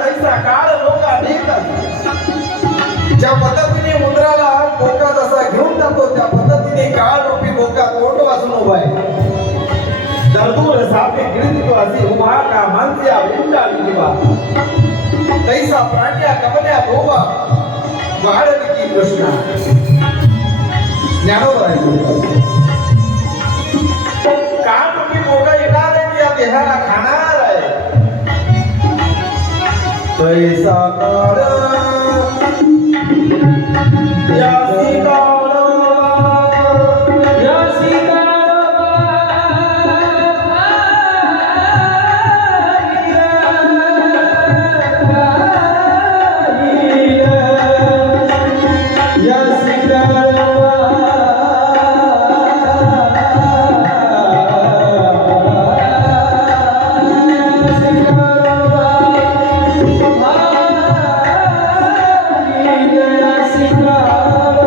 तैसा काळ लोका ज्या पद्धतीने मुद्राला बोका जसा घेऊन जातो त्या पद्धतीने काळ रूपी बोका तोंड वाचून उभा आहे. जरदूर सापे गिरीतो असे उभा का मानसिया उंडा किंवा तैसा प्राण्या कमल्या बोबा वाढली की कृष्णा. ज्ञानोबा आहे काळ रूपी बोका येणार आहे या देहाला खाणार? पैसा तैसा काळ यासी काळ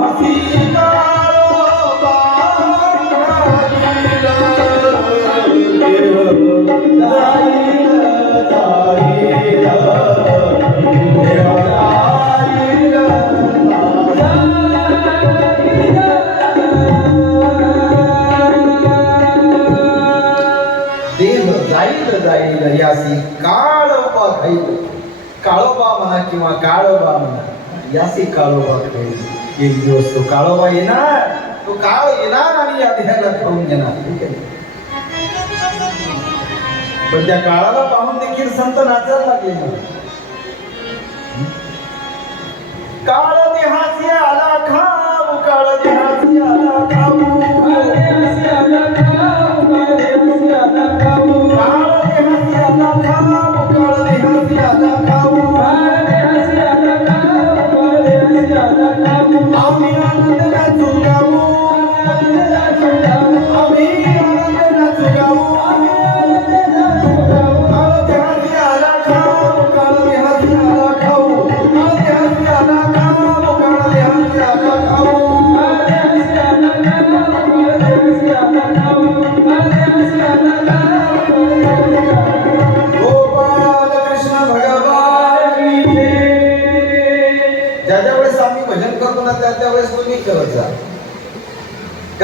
यासी काळ देह जाईल जाईल यासी काळोबा खाईल काळोबा म्हणा किंवा काळोबा म्हणा यासी काळोबा एक दिवस तो काळोबा येणार. तो काळ येणार आणि या देहाला खाऊन घेणार ठीक आहे? पण त्या काळाला पाहून देखील संत नाचायला लागले. ना काळ देहासी आला खा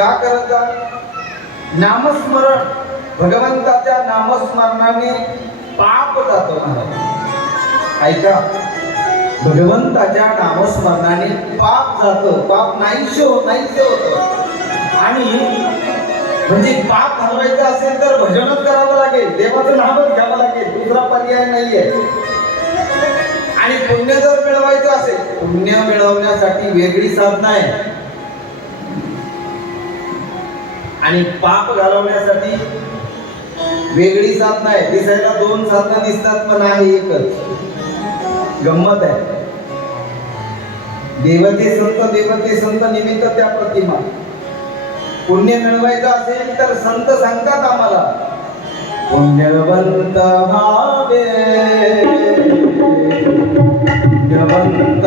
का करत जा नामस्मरण भगवंताच्या नामस्मरणाने पाप जातो ऐका भगवंताच्या नामस्मरणाने पाप जातं पाप नाहीश होत नाहीच होत. आणि म्हणजे पाप घालवायचं असेल तर भजनच करावं लागेल देवाचं नामच घ्यावं लागेल दुसरा पर्याय नाहीये. आणि पुण्य जर मिळवायचं असेल पुण्य मिळवण्यासाठी वेगळी साधना आहे. आणि पाप घालवण्यासाठी वेगळी साधना आहे दिसायला दोन साधना दिसतात पण आहे एकच. गंमत आहे. देवते संत देवते संत निमित्त त्या प्रतिमा. पुण्य मिळवायचं असेल तर संत सांगतात आम्हाला. पुण्यवंत भावे पुण्यवंत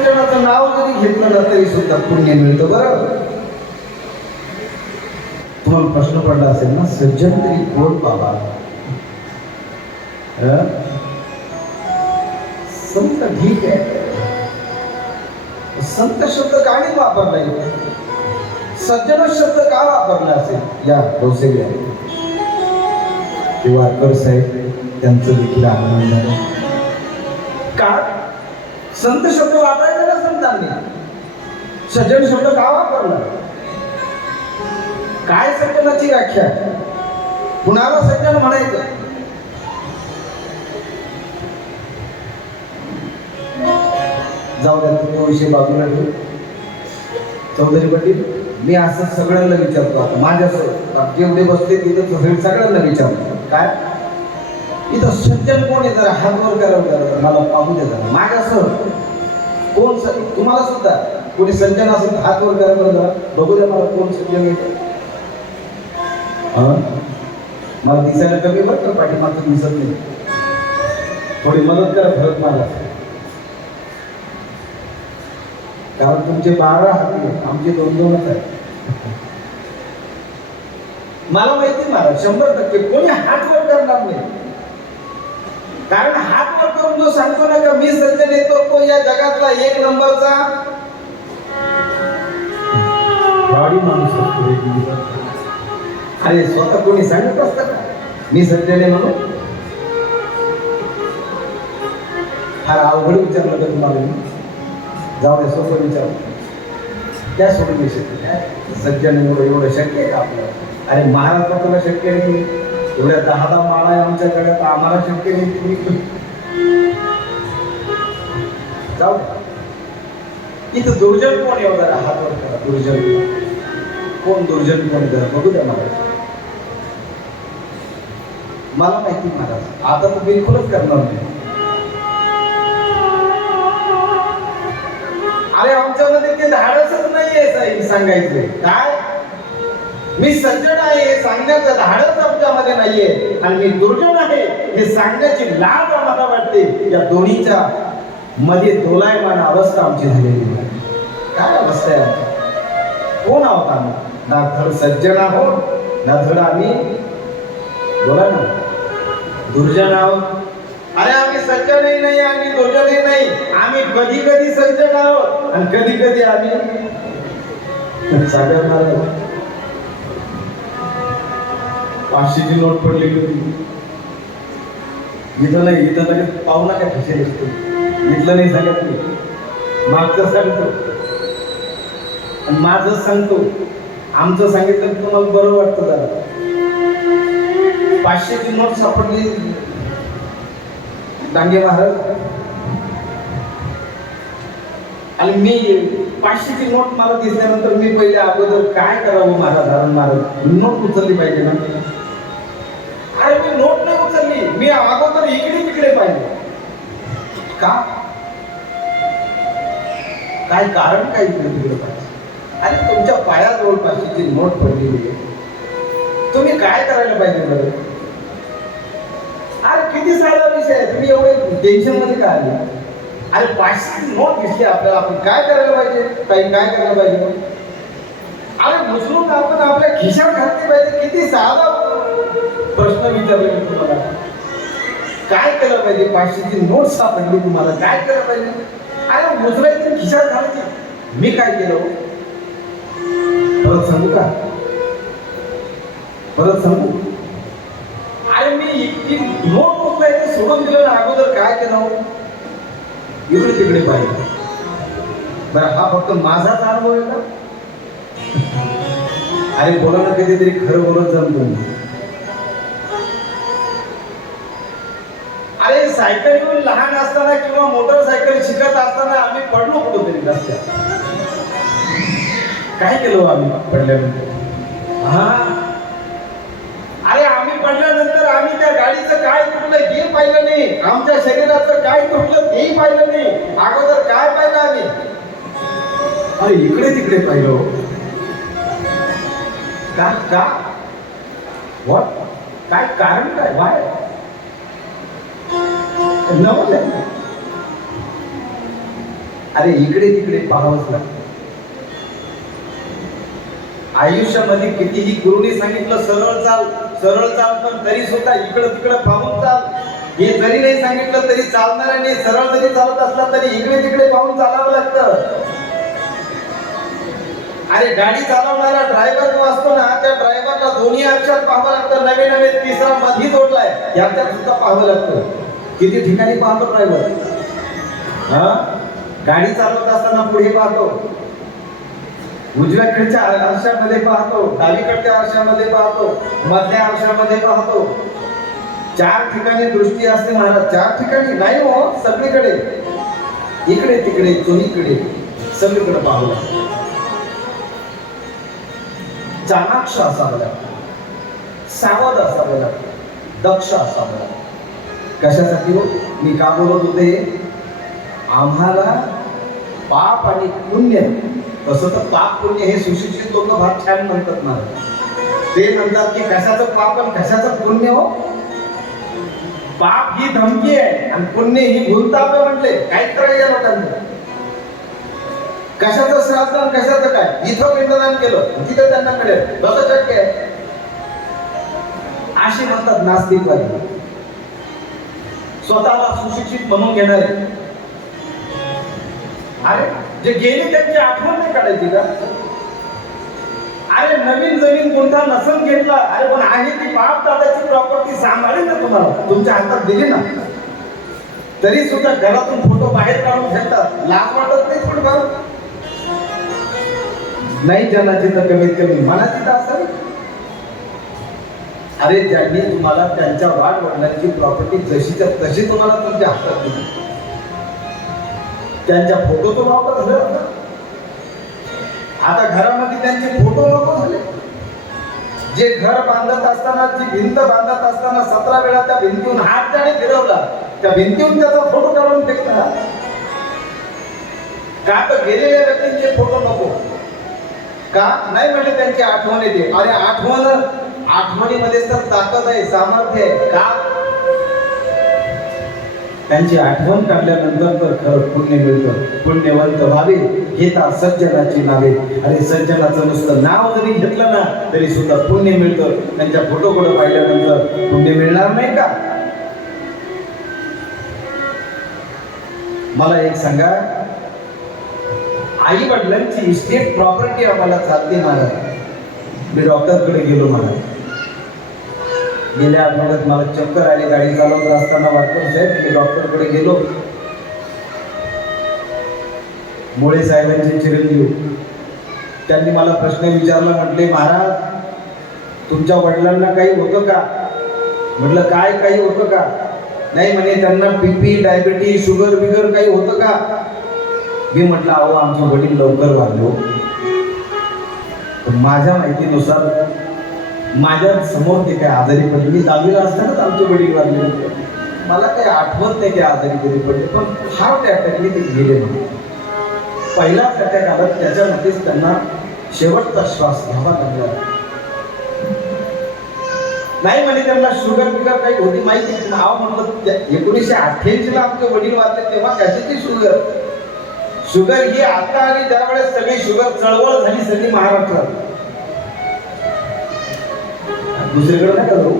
सज्जनाचं नाव जरी घेतलं ना तरी सुद्धा पुण्य मिळतं बरं? तुम्हाला प्रश्न पडला असेल ना सज्जन तरी कोण बाबा? संत ठीक आहे. संत शब्द का नाही वापरला इथे? सज्जन शब्द का वापरला असेल? या कौशल्य. किंवा वारकर साहेब त्यांचं देखील आगमन झालं. का? संत शब्द वापरायचा ना सज्जन शब्द का वापरला? काय सज्जनाची व्याख्या? कुणाला सज्जन म्हणायचं? जाऊ द्या तो विषय बाजूला ठेवू. चौधरी पाटील मी असं सगळ्यांना विचारतो आता माझ्यासोबत जेवढे बसते तिथं सगळे- सगळ्यांना विचारतो. काय? इथं सज्जन कोण आहे? जरा हात वर करा. मला पाहू दे जरा. माझ्यासोबत कोण स- तुम्हाला सुद्धा कोणी सज्जन असेल हात वर करा बरं जरा. बघू द्या मला कोण सज्जन येते मला दिसायला कमी बरं तर पाठीमागचं दिसत नाही. थोडी मदत करा फरक मला. कारण तुमचे बारा हाती आहेत आमचे दोन दोनच आहेत. मला माहिती मला शंभर टक्के कोणी हात वर करणार नाही कारण हात जो सांगतो ना का मी सज्जन येतो तो या जगातला एक नंबरचा? मी. अरे स्वतः कोणी सांगत असतं का? मी सज्जन आहे म्हणून? फार अवघड विचारलं तर तुम्हाला मी. जाऊ दे सोपं विचार त्या सोडून शकते काय सज्जन एवढं एवढं शक्य आहे का आपल्याला अरे महाराष्ट्रात तुला शक्य नाही. एवढ्या दहा दहा माळा आहे आमच्या जगात आम्हाला शक्य नाही. तुम्ही जाऊ इथं दुर्जन कोण एवढा हात वर करा दुर्जन. कोण दुर्जन कोण करा बघू द्या मला. मला माहिती महाराज. आता तर बिलकुलच करणार नाही. अरे आमच्यामध्ये ते धाडसच नाहीये साहेब सांगायचे काय? मी सज्जन आहे हे सांगण्याचं धाडस आमच्यामध्ये नाहीये. आणि मी दुर्जन आहे हे सांगण्याची लाज आम्हाला वाटते. या दोन्हीच्या मध्ये दोलायमान अवस्था आमची झालेली आहे. काय अवस्था आहे? कोण आहोत आम्ही? ना धड सज्जन आहोत. ना धड आम्ही बोला ना. दुर्जन आहोत. अरे आम्ही सज्जनही नाही आम्ही दुर्जनही नाही. आम्ही कधी कधी सज्जन आहोत आणि कधी कधी आम्ही सागर महाराज. पाचशेची नोट पडलेली होती इथं नाही इथं लगेच पाहू काय खिशे इथलं नाही सांगत मी. मागचं सांगतो. माझं सांगतो. आमचं सांगितलं की तुम्हाला बरं वाटतं जरा. पाचशेची नोट सापडली. डांगे महाराज. आणि मी पाचशेची नोट मला दिसल्यानंतर मी पहिले अगोदर काय करावं महाराज हरण महाराज? नोट उचलली पाहिजे ना. अरे मी नोट नाही उचलली. मी अगोदर इकडे तिकडे पाहिजे का? काय कारण काय इकडे तिकडे पाहिजे आणि तुमच्या पायाजवळ पाचशेची नोट पडलेली आहे तुम्ही काय करायला पाहिजे बरं? अरे किती साधा विषय आहे? तुम्ही एवढे टेन्शनमध्ये काय आले? अरे पाचशे नोट घेतली आपल्याला आपण काय करायला पाहिजे? काही काय करायला पाहिजे? अरे उचलून आपण आपल्या खिशात घातली पाहिजे किती साधा प्रश्न विचारले मी तुम्हाला. काय केलं पाहिजे? पाचशेची नोट सापडली तुम्हाला. काय केलं पाहिजे? अरे उचलायची खिशात घालायची. मी काय केलं हो? परत सांगू का? परत सांगू? अरे मी इतकी नोट उचलायचं सोडून दिलं ना अगोदर. काय केलं हो? इकडे तिकडे पाहिजे बरं हा फक्त माझाच अनुभव आहे का? अरे बोला ना कधीतरी खरं बोलत जाल सायकल घेऊन लहान असताना किंवा मोटरसायकल शिकत असताना आम्ही पडलो कुठंतरी रस्त्यात. काय केलं हो आम्ही पडल्यानंतर? हा? अरे आम्ही पडल्यानंतर आम्ही त्या गाडीचं काय तुटलं हे पाहिलं नाही. आमच्या शरीराचं काय तुटलं ते पाहिलं नाही. अगोदर काय पाहिलं आम्ही? अरे इकडे तिकडे पाहिलो हो. का? का? काय कारण काय? वाय नवल अरे इकडे तिकडे पाहावंच लागतं. आयुष्यामध्ये कितीही गुरुनी सांगितलं सरळ चाल सरळ चाल पण तरी सुद्धा इकडं तिकडं पाहून चाल. हे जरी नाही सांगितलं तरी चालणार आणि सरळ जरी चालत असला तरी इकडे तिकडे पाहून चालावं लागतं. अरे गाडी चालवणारा ड्रायव्हर जो असतो ना त्या ड्रायव्हरला दोन्ही अक्षरात पाहावं लागतं. नवे नवे तिसरा मधी जोडलाय याच्यात सुद्धा पाहावं लागतं. किती ठिकाणी पाहतो ड्रायव्हर हा? गाडी चालवत असताना पुढे पाहतो. उजव्याकडच्या आरशामध्ये पाहतो. डावीकडच्या आरशामध्ये पाहतो. मधल्या आरशामध्ये पाहतो. चार ठिकाणी दृष्टी असते महाराज. चार ठिकाणी नाही हो सगळीकडे. इकडे तिकडे चोहीकडे सगळीकडे पाहू चाणाक्ष असावं लागतं. सावध असावं लागतं. दक्ष असावं लागतं. कशासाठी हो? मी का बोलत होते? आम्हाला पाप आणि पुण्य तसं तर पाप पुण्य हे सुशिक्षित लोक फार छान म्हणतात ना. ते म्हणतात की कशाचं पाप आणि कशाचं पुण्य हो? पाप ही धमकी आहे आणि पुण्य ही भूलताप आहे म्हटले. काय करायचं या लोकांनी. कशाचं श्राद्ध आणि कशाचं काय? इथं पिंडदान केलं. तिथं त्यांना मिळेल. कसं शक्य आहे. अशी म्हणतात नास्तिकवादी. स्वतःला सुशिक्षित म्हणून घेणारे. अरे जे गेले त्यांची आठवण नाही काढायची का? अरे नवीन नवीन कोणता नसन घेतला? अरे पण आहे ती बाप दादाची प्रॉपर्टी सांभाळेल ना तुम्हाला? तुमच्या हातात दिली ना. तरी सुद्धा घरातून फोटो बाहेर काढून फेकतात. लाभ वाटत नाही थोडंफार? नाही जनाची तर कमीत कमी मनाची तर असावी अरे ज्यांनी तुम्हाला त्यांच्या वाट वडिलांची प्रॉपर्टी जशीच्या तशी तुम्हाला तुमच्या हातात दिली. त्यांच्या फोटो तो वापर झाले होता. आता घरामध्ये त्यांचे फोटो नको झाले. जे घर बांधत असताना जी भिंत बांधत असताना सतरा वेळा त्या भिंतीहून हात त्याने फिरवला त्या भिंतीहून त्याचा फोटो काढून फेकला. का तर गेलेल्या व्यक्तींचे फोटो नको. का? नाही म्हणजे त्यांची आठवण येते. अरे आठवण आठवणीमध्ये तर ताकद आहे सामर्थ्य आहे. का? त्यांची आठवण काढल्यानंतर तर खरं पुण्य मिळतं. पुण्यवंत व्हावे घेता सज्जनाची नावे. अरे सज्जनाचं नुसतं नाव जरी घेतलं ना तरी सुद्धा पुण्य मिळतं. त्यांच्या फोटो फोटो पाहिल्यानंतर पुण्य मिळणार नाही का? मला एक सांगा. आई वडिलांची इस्टेट प्रॉपर्टी आम्हाला चालते महाराज. मी डॉक्टरकडे गेलो मला गेल्या आठवड्यात मला चक्कर आली गाडी चालवत असताना वाटतं साहेब मी डॉक्टरकडे गेलो. मुळे साहेबांचे चिरंजीव. त्यांनी मला प्रश्न विचारला म्हटले महाराज तुमच्या वडिलांना काही होतं का? म्हटलं काय काही होतं का? नाही म्हणे त्यांना बीपी डायबिटीज शुगर बिगर काही होतं का? मी म्हटलं अहो आमचे वडील लवकर वाढलो हो. माझ्या माहितीनुसार माझ्यासमोर ते काय आजारी पडले. मी दहावीला असतानाच आमचे वडील वाढले होते. मला काही आठवत नाही ते आजारी कधी पडले पण हार्ट अटॅकने ते गेले म्हणून पहिलाच अटॅक आला त्याच्यामध्येच त्यांना शेवटचा श्वास घ्यावा लागला. नाही म्हणे त्यांना शुगर बिगर काही होती माहिती नाव म्हणलं एकोणीसशे अठ्ठ्याऐंशी ला आमचे वडील वाचले तेव्हा कशाची शुगर शुगर ही आता आणि त्यावेळेस सगळी शुगर चळवळ झाली सगळी महाराष्ट्रात. दुसरीकडे नाही करतो जाऊ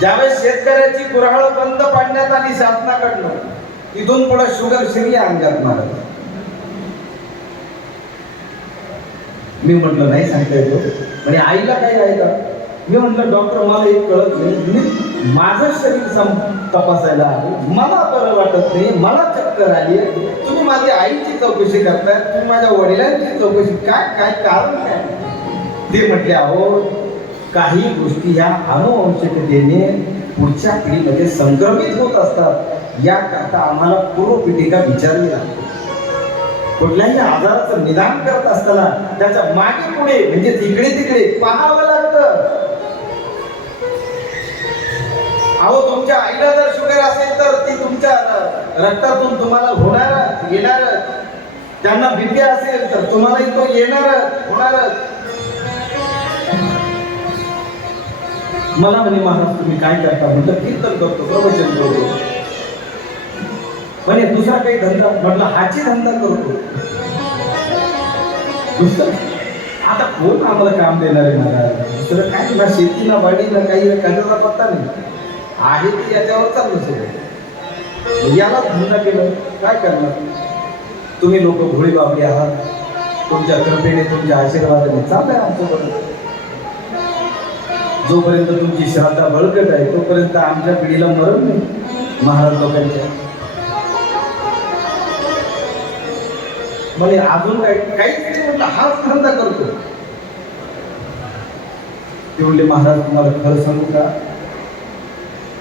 ज्यावेळेस शेतकऱ्याची कुऱ्हाळ बंद पाडण्यात आली शासनाकडनं इथून पुढे शुगर श्री अंगात मारत मी म्हटलं नाही सांगता येतो हो. म्हणजे आईला काही आहे का? मी म्हटलं डॉक्टर मला एक कळत नाही. मी माझं शरीर सम तपासायला आलो. मला बरं वाटत नाही. मला चक्कर आली तुम्ही माझ्या आईची चौकशी करताय. तुम्ही माझ्या वडिलांची चौकशी. काय काय कारण काय ते म्हटले अहो काही गोष्टी ह्या अनुवंशिकतेने पुढच्या पिढीमध्ये संक्रमित होत असतात. याकरता आम्हाला पूर्वपीठिका विचारली लागते कुठल्याही आजाराचं निदान करत असताना त्याच्यामागे पुढे म्हणजे तिकडे तिकडे पाहावं लागतं. अहो तुमच्या आईला जर शुगर असेल तर ती तुमच्या रक्तातून तुम्हाला होणार येणार. त्यांना बीपी असेल तर तुम्हालाही तो येणार होणारच मला म्हणे महाराज तुम्ही काय करता? म्हटलं कीर्तन करतो प्रवचन करतो. म्हणे दुसरा काही धंदा? म्हटलं हाची धंदा करतो. दुसरं? आता कोण आम्हाला काम देणार आहे महाराज? दुसरं काय? ना शेती ना वाडी ना काही कशाचा पत्ता नाही. आहे ते याच्यावर चाललं सगळं. याला धंदा केलं काय करणार? तुम्ही लोक भोळी बाबली आहात. तुमच्या कृपेने तुमच्या आशीर्वादाने. चाललंय आमच्याबरोबर जोपर्यंत तुमची श्रद्धा बळकट आहे तोपर्यंत आमच्या पिढीला मरण नाही. महाराज लोकांच्या. म्हणजे अजून काय काहीच नाही म्हटलं हाच धंदा करतो. ते म्हणले महाराज तुम्हाला खरं सांगू का?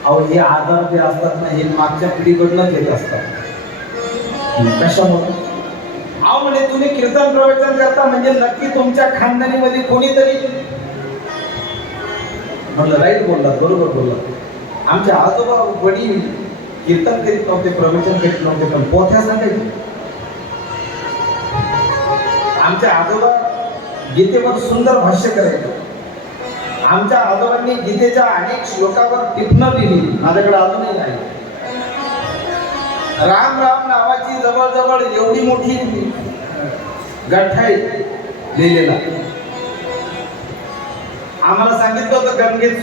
अहो हे आजार जे असतात ना हे मागच्या पिढीकडूनच येत असतात. कशामुळे? अहो म्हणजे तुम्ही कीर्तन प्रवचन करता म्हणजे नक्की तुमच्या खानदानीमध्ये कोणीतरी म्हटलं राईट बोलला बरोबर बोलला आमचे आजोबा वडील कीर्तन करीत नव्हते प्रवचन करीत नव्हते पण पोथ्या सांगायचे. आमच्या आजोबा गीतेवर सुंदर भाष्य करायचं. आमच्या आजोबांनी गीतेच्या अनेक श्लोकावर टिपणं दिली. माझ्याकडे अजूनही नाही. राम राम नावाची जवळजवळ एवढी मोठी गठ्ठाई लिहिलेला. आम्हाला सांगितलं होतं गंगेत